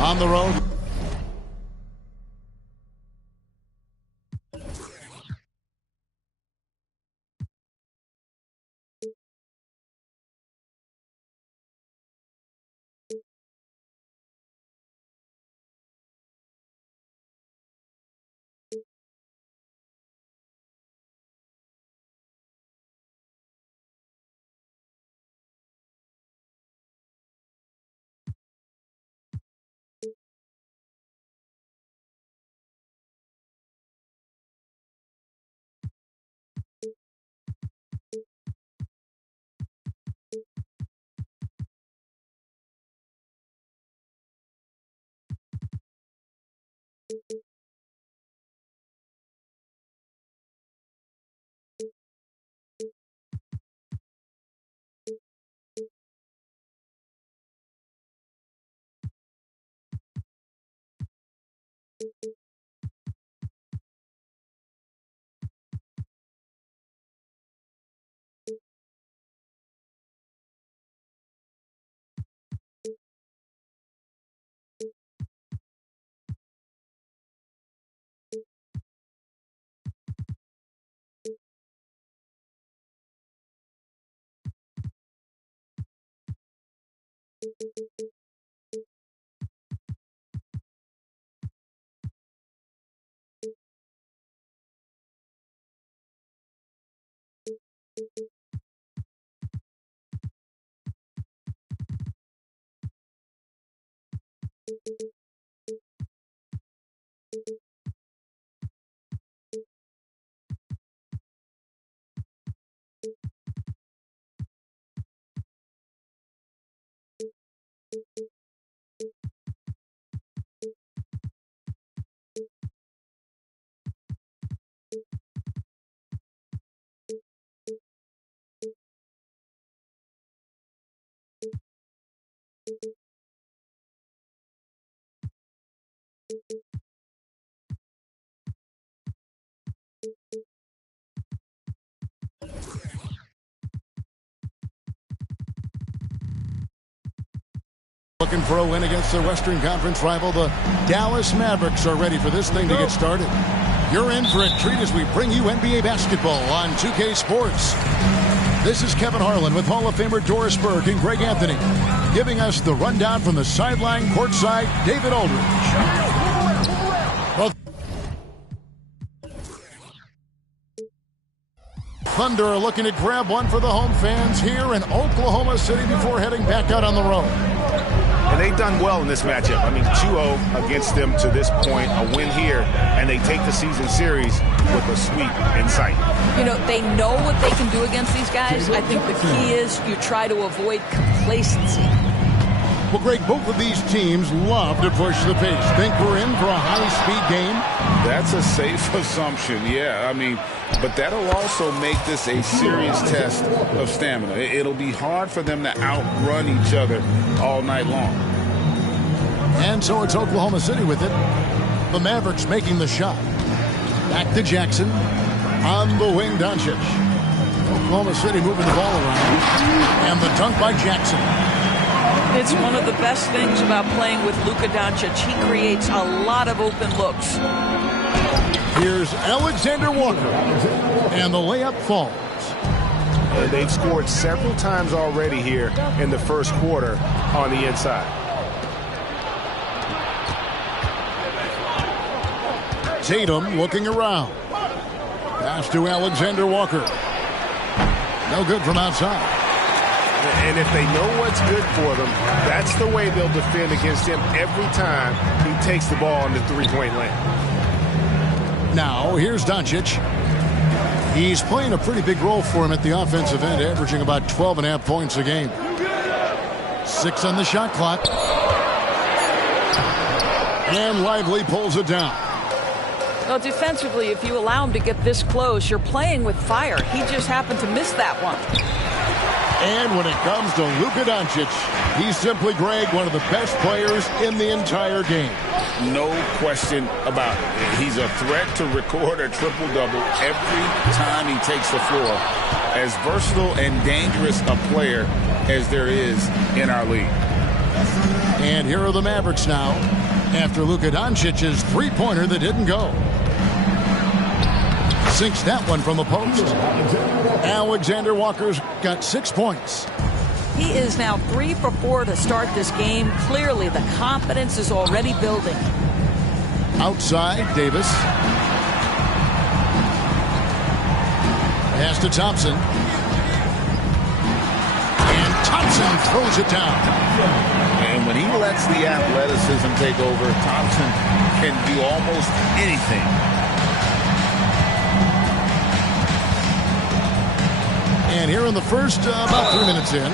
On the road. Looking for a win against their Western Conference rival, the Dallas Mavericks, are ready for this thing to get started. You're in for a treat as we bring you NBA basketball on 2K Sports. This is Kevin Harlan with Hall of Famer Doris Burke and Greg Anthony, giving us the rundown from the sideline courtside, David Aldridge. Thunder are looking to grab one for the home fans here in Oklahoma City before heading back out on the road. And they've done well in this matchup. I mean, 2-0 against them to this point, a win here, and they take the season series with a sweep in sight. You know, they know what they can do against these guys. I think the key is you try to avoid complacency. Well, Greg, both of these teams love to push the pace. Think we're in for a high-speed game? That's a safe assumption, yeah. I mean, but that'll also make this a serious test of stamina. It'll be hard for them to outrun each other all night long. And so it's Oklahoma City with it. The Mavericks making the shot. Back to Jackson. On the wing, Doncic. Oklahoma City moving the ball around. And the dunk by Jackson. It's one of the best things about playing with Luka Doncic. He creates a lot of open looks. Here's Alexander Walker. And the layup falls. And they've scored several times already here in the first quarter on the inside. Tatum looking around. Pass to Alexander Walker. No good from outside. And if they know what's good for them, that's the way they'll defend against him every time he takes the ball in the three-point lane. Now, here's Doncic. He's playing a pretty big role for him at the offensive end, averaging about 12.5 points a game. 6 on the shot clock. And Lively pulls it down. Well, defensively, if you allow him to get this close, you're playing with fire. He just happened to miss that one. And when it comes to Luka Doncic, He's simply, Greg, one of the best players in the entire game. No question about it. He's a threat to record a triple-double every time he takes the floor. As versatile and dangerous a player as there is in our league. And here are the Mavericks now after Luka Doncic's three-pointer that didn't go. Sinks that one from the post. Alexander Walker's got 6 points. He is now 3 for 4 to start this game. Clearly, the confidence is already building. Outside, Davis. Pass to Thompson. And Thompson throws it down. And when he lets the athleticism take over, Thompson can do almost anything. And here in the first, about 3 minutes in.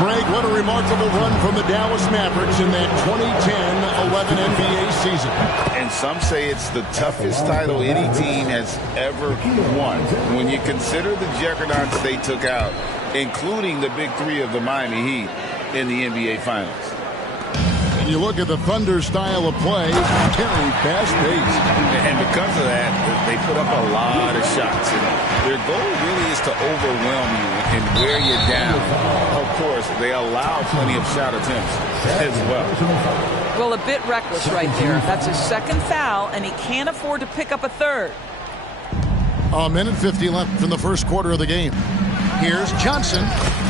Greg, what a remarkable run from the Dallas Mavericks in that 2010-11 NBA season. And some say it's the toughest title any team has ever won. When you consider the juggernauts they took out, including the big three of the Miami Heat in the NBA Finals. And you look at the Thunder style of play, very fast-paced. And because of that, they put up a lot of shots. And their goal really is to overwhelm you and wear you down. Of course, they allow plenty of shot attempts as well. Well, a bit reckless right there. That's his second foul, and he can't afford to pick up a third. A minute 50 left in the first quarter of the game. Here's Johnson,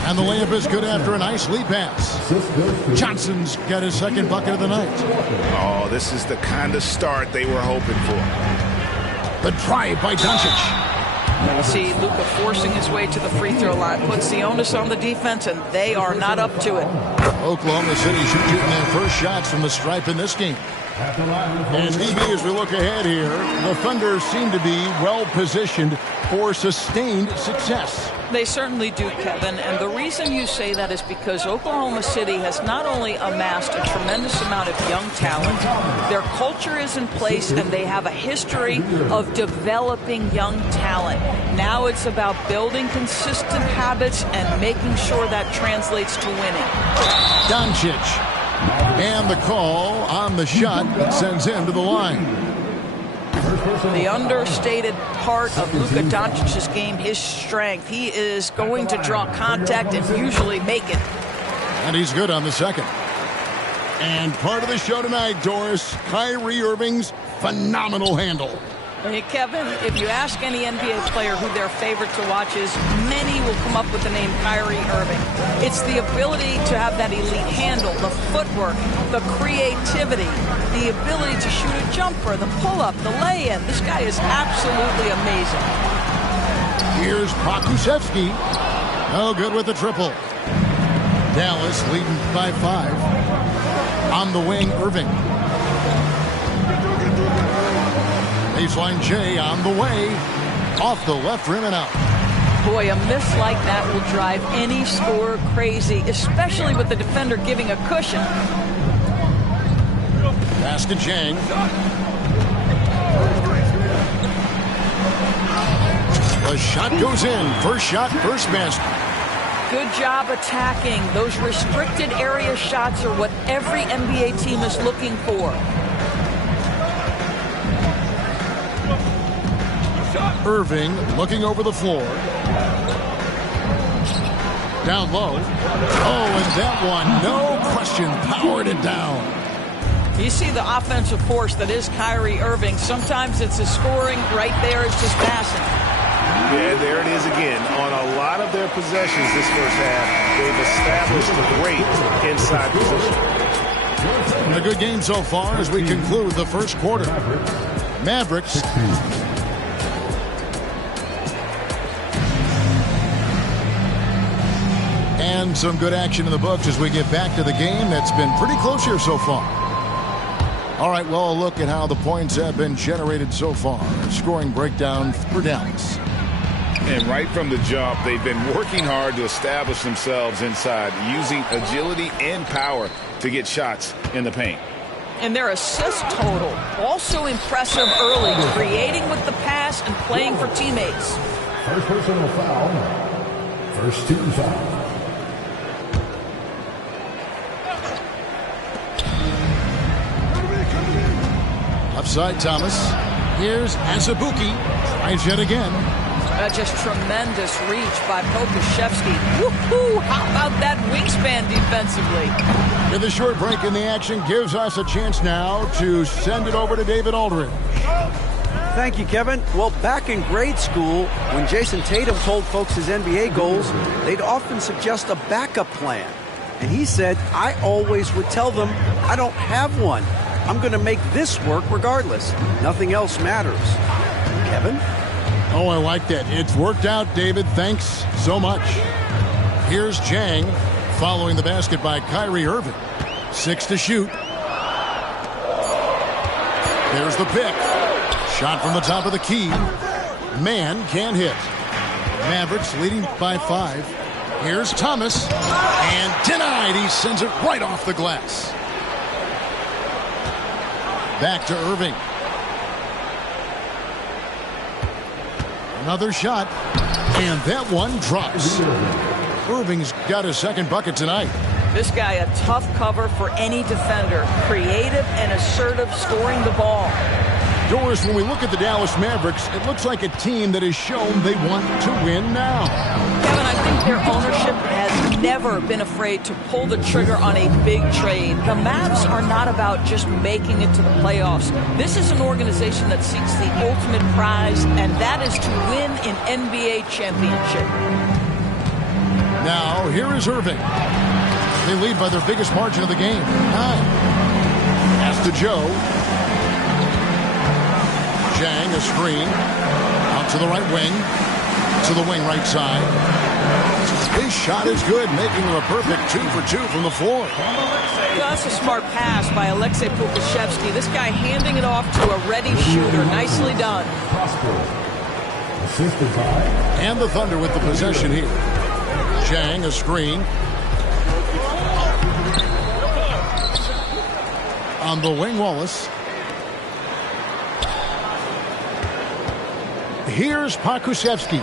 and the layup is good after a nice lead pass. Johnson's got his second bucket of the night. Oh, this is the kind of start they were hoping for. The drive by Doncic. You see Luka forcing his way to the free throw line. Puts the onus on the defense, and they are not up to it. Oklahoma City shooting their first shots from the stripe in this game. And DB, as we look ahead here, the Thunder seem to be well-positioned for sustained success. They certainly do, Kevin, and the reason you say that is because Oklahoma City has not only amassed a tremendous amount of young talent, their culture is in place, and they have a history of developing young talent. Now it's about building consistent habits and making sure that translates to winning. Doncic. And the call on the shot that sends him to the line. The understated part of Luka Doncic's game is strength. He is going to draw contact and usually make it. And he's good on the second. And part of the show tonight, Doris, Kyrie Irving's phenomenal handle. Hey, Kevin, if you ask any NBA player who their favorite to watch is, many will come up with the name Kyrie Irving. It's the ability to have that elite handle, the footwork, the creativity, the ability to shoot a jumper, the pull-up, the lay-in. This guy is absolutely amazing. Here's Pokusevski. No good with the triple. Dallas leading by 5. On the wing, Irving. Baseline J on the way. Off the left rim and out. Boy, a miss like that will drive any scorer crazy, especially with the defender giving a cushion. Pass to Jang. The shot goes in. First shot, first basket. Good job attacking. Those restricted area shots are what every NBA team is looking for. Irving looking over the floor. Down low. Oh, and that one, no question, powered it down. You see the offensive force that is Kyrie Irving. Sometimes it's his scoring. Right there, it's just passing. Yeah, there it is again. On a lot of their possessions this first half, they've established a great inside position. A good game so far as we conclude the first quarter. Mavericks. And some good action in the books as we get back to the game that's been pretty close here so far. All right, well, a look at how the points have been generated so far. Scoring breakdown for Dallas. And right from the jump, they've been working hard to establish themselves inside, using agility and power to get shots in the paint. And their assist total, also impressive early, creating with the pass and playing for teammates. First personal foul. First team foul. left side, Thomas. Here's Azubuike. Tries yet again. Just tremendous reach by Pokusevski. Woohoo! How about that wingspan defensively? With a short break in the action, gives us a chance now to send it over to David Aldridge. Thank you, Kevin. Well, back in grade school, when Jason Tatum told folks his NBA goals, they'd often suggest a backup plan. And he said, I always would tell them, I don't have one. I'm going to make this work regardless. Nothing else matters. Kevin? Oh, I like that. It's worked out, David. Thanks so much. Here's Jang following the basket by Kyrie Irving. 6 to shoot. There's the pick. Shot from the top of the key. Man can't hit. Mavericks leading by 5. Here's Thomas. And denied. He sends it right off the glass. Back to Irving. Another shot. And that one drops. Irving's got his second bucket tonight. This guy, a tough cover for any defender. Creative and assertive scoring the ball. Doris, when we look at the Dallas Mavericks, it looks like a team that has shown they want to win now. Kevin, I think their ownership has never been afraid to pull the trigger on a big trade. The Mavs are not about just making it to the playoffs. This is an organization that seeks the ultimate prize, and that is to win an NBA championship. Now, here is Irving. They lead by their biggest margin of the game, 9. Pass to Joe. Jang, a screen. Out to the right wing. To the wing right side. His shot is good, making him a perfect 2 for 2 from the floor. That's a smart pass by Aleksej Pokusevski. This guy handing it off to a ready shooter. Nicely done. And the Thunder with the possession here. Jang, a screen. On the wing, Wallace. Here's Pokusevski.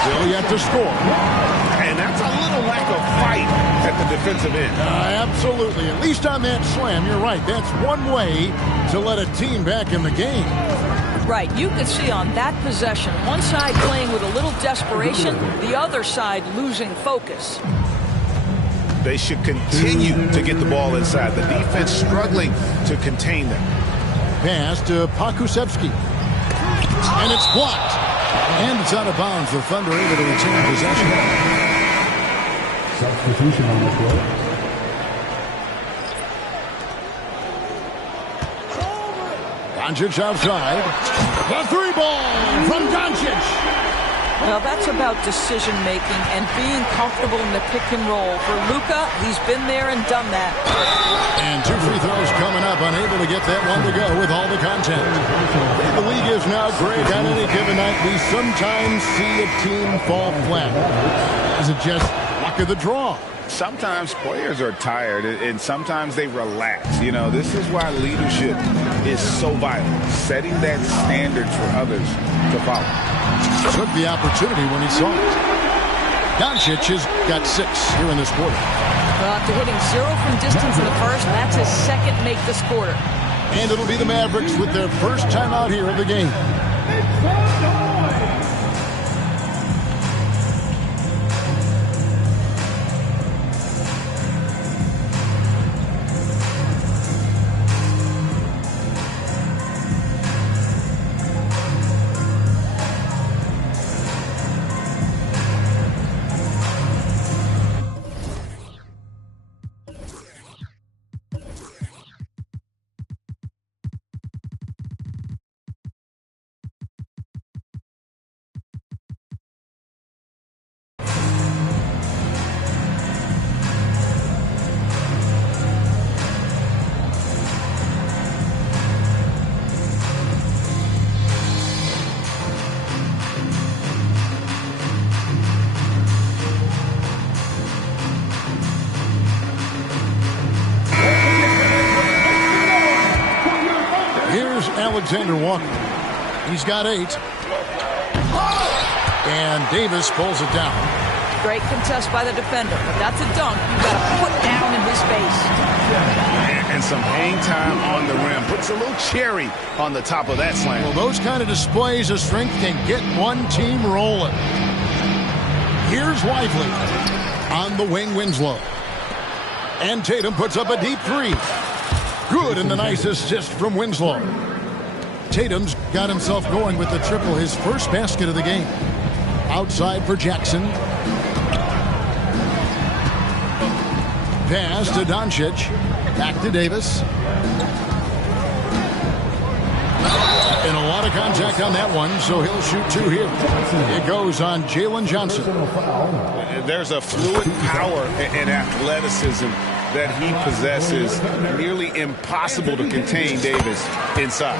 Still yet to score. And that's a little lack of fight at the defensive end. Absolutely. At least on that slam, you're right. That's one way to let a team back in the game. Right. You could see on that possession, one side playing with a little desperation, the other side losing focus. They should continue to get the ball inside. The defense struggling to contain them. Pass to Pokusevski. And it's blocked. And it's out of bounds. The Thunder able to retain possession. Substitution on the floor. Doncic outside. The 3-ball from Doncic. Well, that's about decision-making and being comfortable in the pick and roll. For Luka, he's been there and done that. And 2 free throws coming up, unable to get that one to go with all the contact. The league is now great on any given night. We sometimes see a team fall flat. Is it just luck of the draw? Sometimes players are tired and sometimes they relax. You know, this is why leadership is so vital. Setting that standard for others to follow. Took the opportunity when he saw it. Doncic has got 6 here in this quarter. Well, after hitting 0 from distance in the first, that's his second make this quarter. And it'll be the Mavericks with their first time out here of the game. Alexander Walker. He's got 8. And Davis pulls it down. Great contest by the defender, but that's a dunk you've got to put down in his face. And some hang time on the rim. Puts a little cherry on the top of that slam. Well, those kind of displays of strength can get one team rolling. Here's Lively. On the wing, Winslow. And Tatum puts up a deep three. Good, and the nice assist from Winslow. Tatum's got himself going with the triple, his first basket of the game. Outside for Jackson. Pass to Doncic. Back to Davis. And a lot of contact on that one, so he'll shoot two here. It goes on Jalen Johnson. There's a fluid power and athleticism that he possesses. Nearly impossible to contain Davis inside.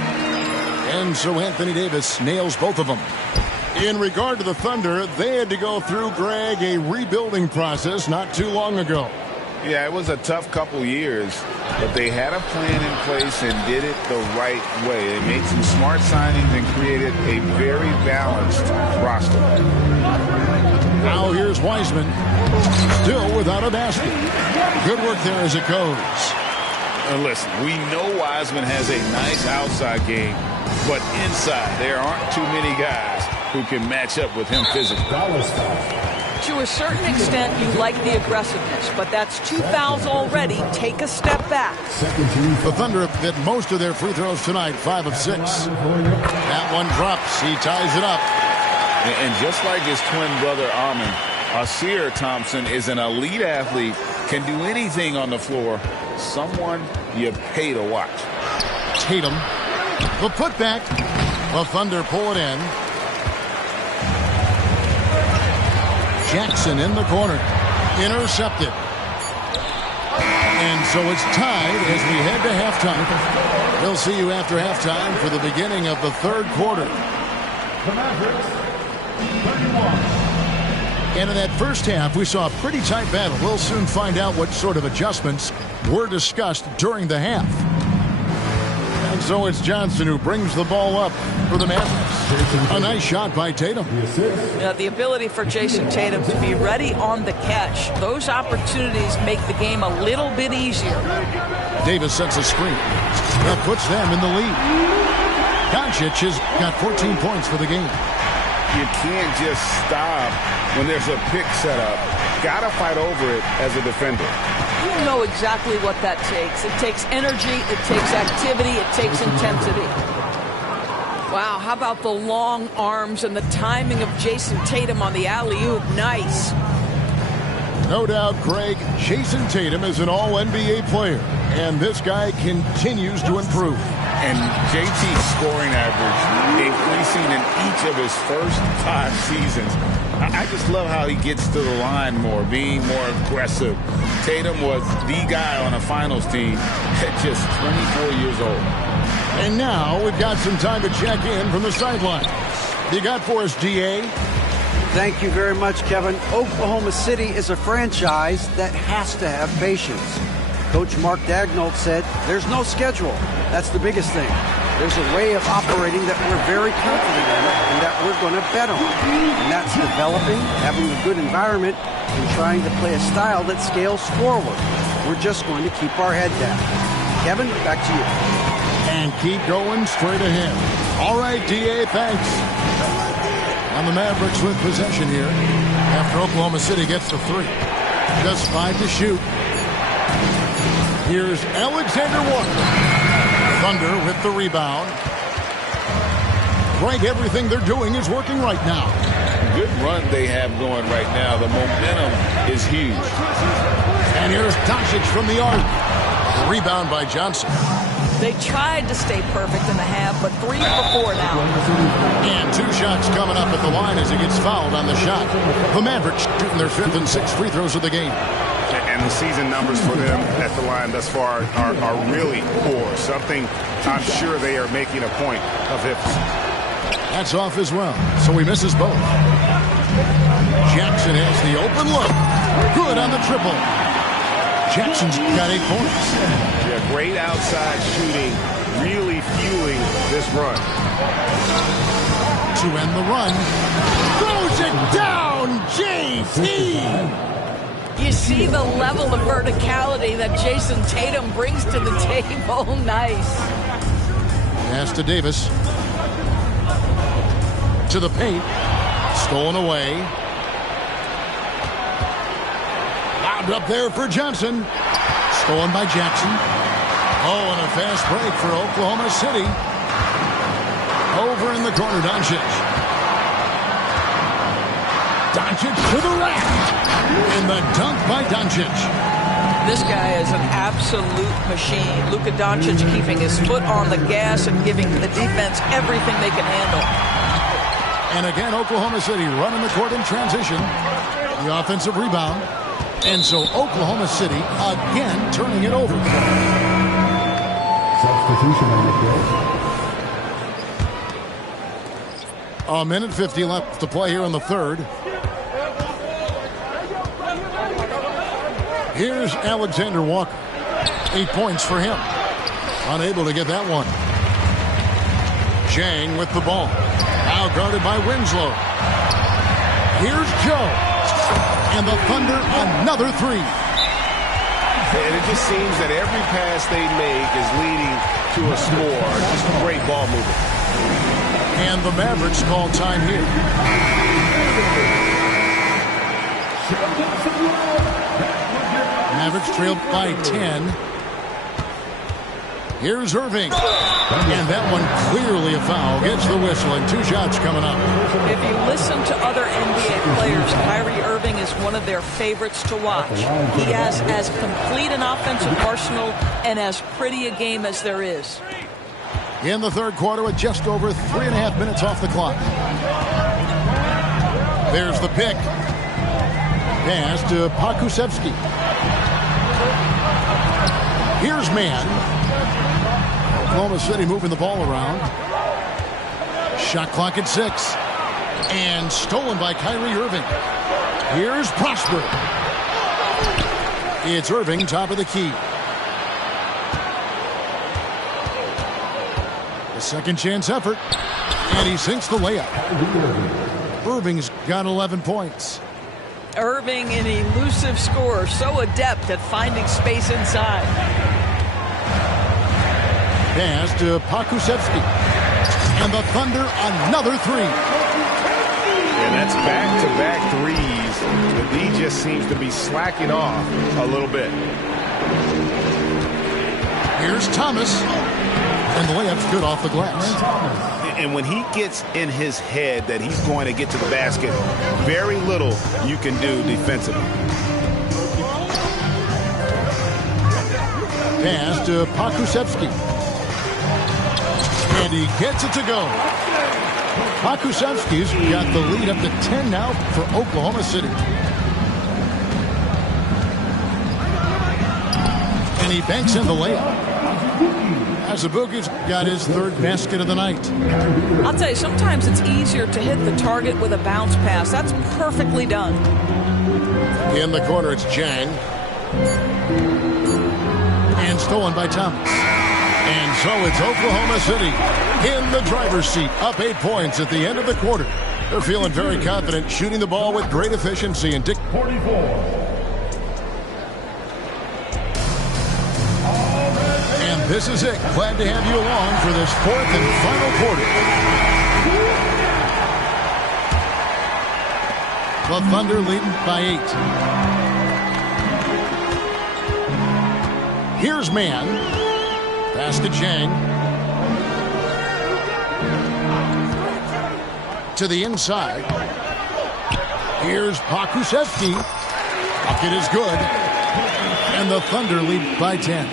And so Anthony Davis nails both of them. In regard to the Thunder, they had to go through, Greg, a rebuilding process not too long ago. Yeah, it was a tough couple years, but they had a plan in place and did it the right way. They made some smart signings and created a very balanced roster. Now here's Wiseman, still without a basket. Good work there as it goes. Listen, we know Wiseman has a nice outside game, but inside there aren't too many guys who can match up with him physically. To a certain extent, you like the aggressiveness, but that's 2 fouls already. Take a step back. The Thunder have hit most of their free throws tonight, 5 of 6. That one drops. He ties it up. And just like his twin brother Amen, Asir Thompson is an elite athlete, can do anything on the floor. Someone you pay to watch. Tatum, the putback. The Thunder pull it in. Jackson in the corner. Intercepted. And so it's tied as we head to halftime. We'll see you after halftime for the beginning of the third quarter. And in that first half, we saw a pretty tight battle. We'll soon find out what sort of adjustments were discussed during the half. And so it's Johnson who brings the ball up for the Mavericks. A nice shot by Tatum. Yeah, the ability for Jason Tatum to be ready on the catch. Those opportunities make the game a little bit easier. Davis sets a screen. That puts them in the lead. Doncic has got 14 points for the game. You can't just stop when there's a pick set up. Got to fight over it as a defender. You know exactly what that takes. It takes energy, it takes activity, it takes intensity. Wow, how about the long arms and the timing of Jason Tatum on the alley-oop? Nice. No doubt, Craig, Jason Tatum is an all-NBA player, and this guy continues to improve. And JT's scoring average increasing in each of his first 5 seasons. I just love how he gets to the line more, being more aggressive. Tatum was the guy on a finals team at just 24 years old. And now we've got some time to check in from the sideline. You got for us, D.A.? Thank you very much, Kevin. Oklahoma City is a franchise that has to have patience. Coach Mark Daigneault said, there's no schedule. That's the biggest thing. There's a way of operating that we're very confident in and that we're going to bet on. And that's developing, having a good environment, and trying to play a style that scales forward. We're just going to keep our head down. Kevin, back to you. And keep going straight ahead. All right, D.A., thanks. And the Mavericks with possession here after Oklahoma City gets the 3. Just 5 to shoot. Here's Alexander Walker. Thunder with the rebound. Right, everything they're doing is working right now. Good run they have going right now. The momentum is huge. And here's Doncic from the arc. Rebound by Johnson. They tried to stay perfect in the half, but 3 for 4 now. And 2 shots coming up at the line as he gets fouled on the shot. The Mavericks shooting their 5th and 6th free throws of the game. And the season numbers for them at the line thus far are really poor. Something I'm sure they are making a point of it. That's off as well, so he misses both. Jackson has the open look. Good on the triple. Jackson's got 8 points. Yeah, great outside shooting, really fueling this run. To end the run. Throws it down, JT! You see the level of verticality that Jason Tatum brings to the table. Nice. Pass to Davis. To the paint. Stolen away. Lobbed up there for Johnson. Stolen by Jackson. Oh, and a fast break for Oklahoma City. Over in the corner, Doncic. Doncic to the rack. And the dunk by Doncic. This guy is an absolute machine. Luka Doncic keeping his foot on the gas and giving the defense everything they can handle. And again, Oklahoma City running the court in transition. The offensive rebound. And so Oklahoma City again turning it over. Substitution on the field. A minute 50 left to play here in the third. Here's Alexander Walker. 8 points for him. Unable to get that one. Chang with the ball. Now guarded by Winslow. Here's Joe. And the Thunder, another three. And it just seems that every pass they make is leading to a score. Just a great ball movement. And the Mavericks call time here. Mavericks trailed by 10. Here's Irving. And that one clearly a foul. Gets the whistle and 2 shots coming up. If you listen to other NBA players, Kyrie Irving is one of their favorites to watch. He has as complete an offensive arsenal and as pretty a game as there is. In the third quarter with just over 3.5 minutes off the clock. There's the pick. Pass to Pokusevski. Here's Mann. Oklahoma City moving the ball around. Shot clock at 6. And stolen by Kyrie Irving. Here's Prosper. It's Irving, top of the key. A second chance effort. And he sinks the layup. Irving's got 11 points. Irving, an elusive scorer, so adept at finding space inside. Pass to Pokusevski. And the Thunder, another three. And that's back-to-back threes. The D just seems to be slacking off a little bit. Here's Thomas. And the layup's good off the glass. And when he gets in his head that he's going to get to the basket, very little you can do defensively. Pass to Pokusevski. And he gets it to go. Pokusevski's got the lead up to 10 now for Oklahoma City. And he banks in the layup. Azubuike's got his third basket of the night. I'll tell you, sometimes it's easier to hit the target with a bounce pass. That's perfectly done. In the corner, it's Chang. And stolen by Thomas. And so it's Oklahoma City in the driver's seat, up 8 points at the end of the quarter. They're feeling very confident, shooting the ball with great efficiency. And 44. This is it. Glad to have you along for this fourth and final quarter. The Thunder leading by 8. Here's Mann. Pass to Chang. To the inside. Here's Pokusevski. Bucket is good. And the Thunder lead by 10.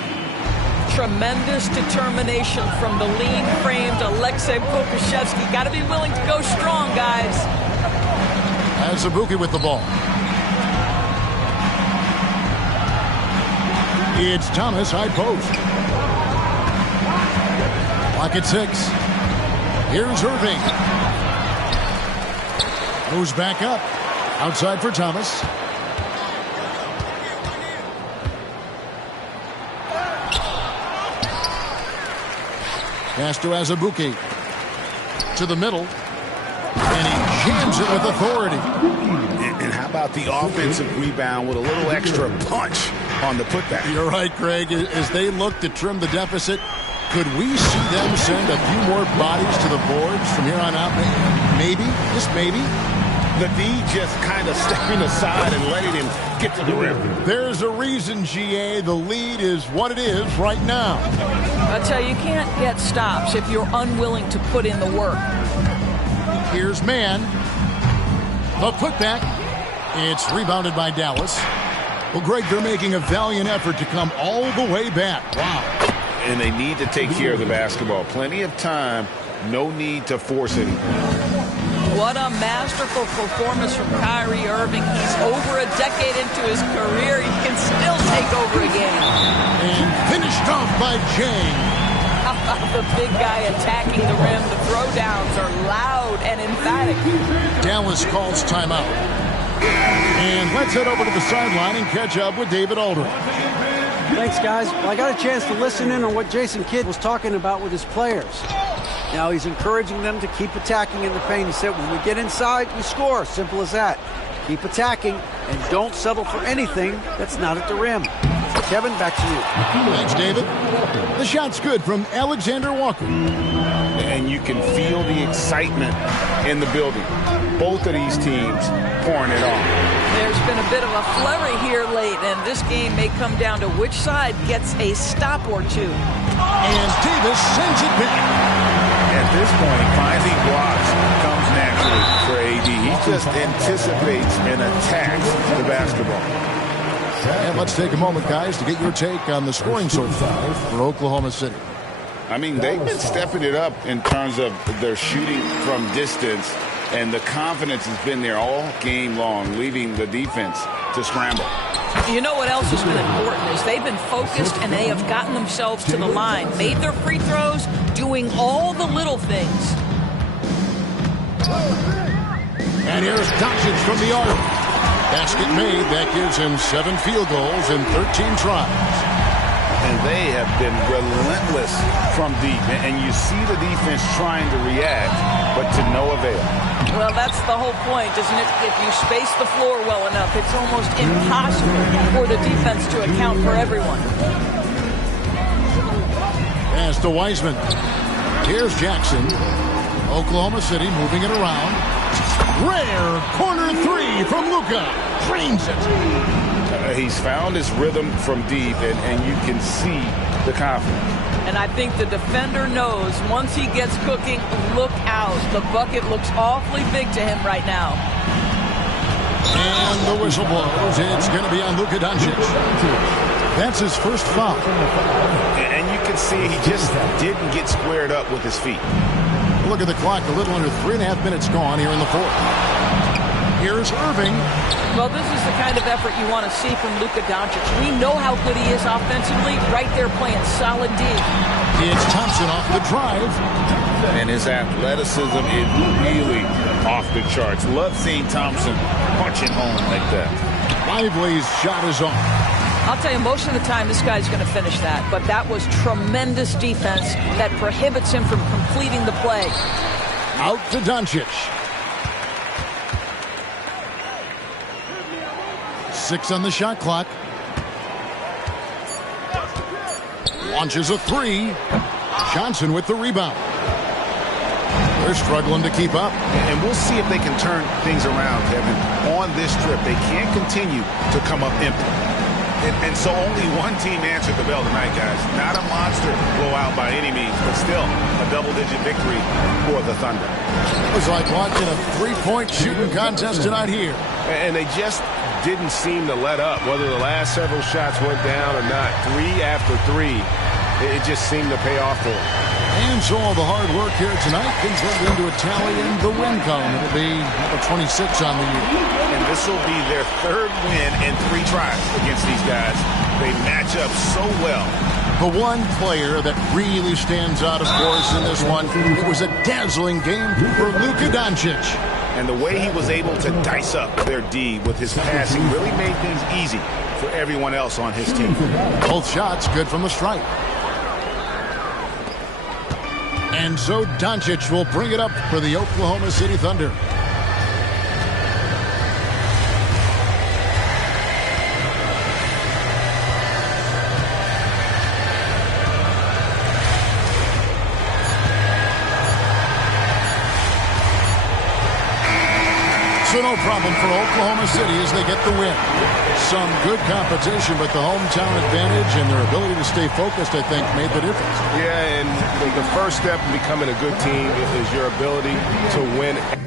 Tremendous determination from the lean-framed Aleksej Pokusevski. Got to be willing to go strong, guys. Azubuike with the ball. It's Thomas, high post. Clock at 6. Here's Irving. Moves back up. Outside for Thomas. Pass to Azubuike. To the middle. And he jams it with authority. And how about the offensive rebound with a little extra punch on the putback? You're right, Greg. As they look to trim the deficit, could we see them send a few more bodies to the boards from here on out? Maybe, just maybe. The D just kind of stepping aside and letting him get to the rim. There's a reason, GA. The lead is what it is right now. I tell you can't get stops if you're unwilling to put in the work. Here's Mann. The putback. It's rebounded by Dallas. Well, Greg, they're making a valiant effort to come all the way back. Wow. And they need to take care of the basketball. Plenty of time. No need to force anything. What a masterful performance from Kyrie Irving. He's over a decade into his career. He can still take over a game. And finished off by James. How about the big guy attacking the rim? The throwdowns are loud and emphatic. Dallas calls timeout. And let's head over to the sideline and catch up with David Aldridge. Thanks, guys. Well, I got a chance to listen in on what Jason Kidd was talking about with his players. Now, he's encouraging them to keep attacking in the paint. He said, when we get inside, we score. Simple as that. Keep attacking and don't settle for anything that's not at the rim. So, Kevin, back to you. Thanks, David. The shot's good from Alexander Walker. And you can feel the excitement in the building. Both of these teams pouring it on. There's been a bit of a flurry here late, and this game may come down to which side gets a stop or two. And Davis sends it back. At this point, finding blocks comes naturally for AD. He just anticipates and attacks the basketball. And let's take a moment, guys, to get your take on the scoring so far for Oklahoma City. I mean, they've been stepping it up in terms of their shooting from distance, and the confidence has been there all game long, leaving the defense to scramble. You know what else has been important is they've been focused and they have gotten themselves to the line, made their free throws, doing all the little things. And here's Doncic from the arc. Basket made. That gives him 7 field goals in 13 tries. And they have been relentless from deep. And you see the defense trying to react, but to no avail. Well, that's the whole point, isn't it? If you space the floor well enough, it's almost impossible for the defense to account for everyone. Pass to Wiseman. Here's Jackson. Oklahoma City moving it around. Rare corner 3 from Luka. Drains it. He's found his rhythm from deep, and you can see the confidence. And I think the defender knows once he gets cooking, look out. The bucket looks awfully big to him right now. And the whistle blows. It's going to be on Luka Doncic. That's his first foul. And you can see he just didn't get squared up with his feet. Look at the clock. A little under 3.5 minutes gone here in the fourth. Here's Irving. Well, this is the kind of effort you want to see from Luka Doncic. We know how good he is offensively. Right there playing solid D. It's Thompson off the drive. And his athleticism is really off the charts. Love seeing Thompson punching home like that. Lively's shot is on. I'll tell you, most of the time this guy's going to finish that. But that was tremendous defense that prohibits him from completing the play. Out to Doncic. 6 on the shot clock. Launches a 3. Johnson with the rebound. They're struggling to keep up. And we'll see if they can turn things around, Kevin. On this trip, they can't continue to come up empty. And so only one team answered the bell tonight, guys. Not a monster blowout by any means, but still a double-digit victory for the Thunder. It was like watching a 3-point shooting contest tonight here. And they just didn't seem to let up, whether the last several shots went down or not. 3 after 3, it just seemed to pay off for them. And so all the hard work here tonight converted into a tally in the win column. It'll be number 26 on the year. And this will be their 3rd win in 3 tries against these guys. They match up so well. The one player that really stands out, of course, in this one, it was a dazzling game for Luka Doncic. And the way he was able to dice up their D with his passing really made things easy for everyone else on his team. Both shots good from the stripe. And so Doncic will bring it up for the Oklahoma City Thunder. So no problem for Oklahoma City as they get the win. Some good competition, but the hometown advantage and their ability to stay focused, I think, made the difference. Yeah, and the first step in becoming a good team is your ability to win.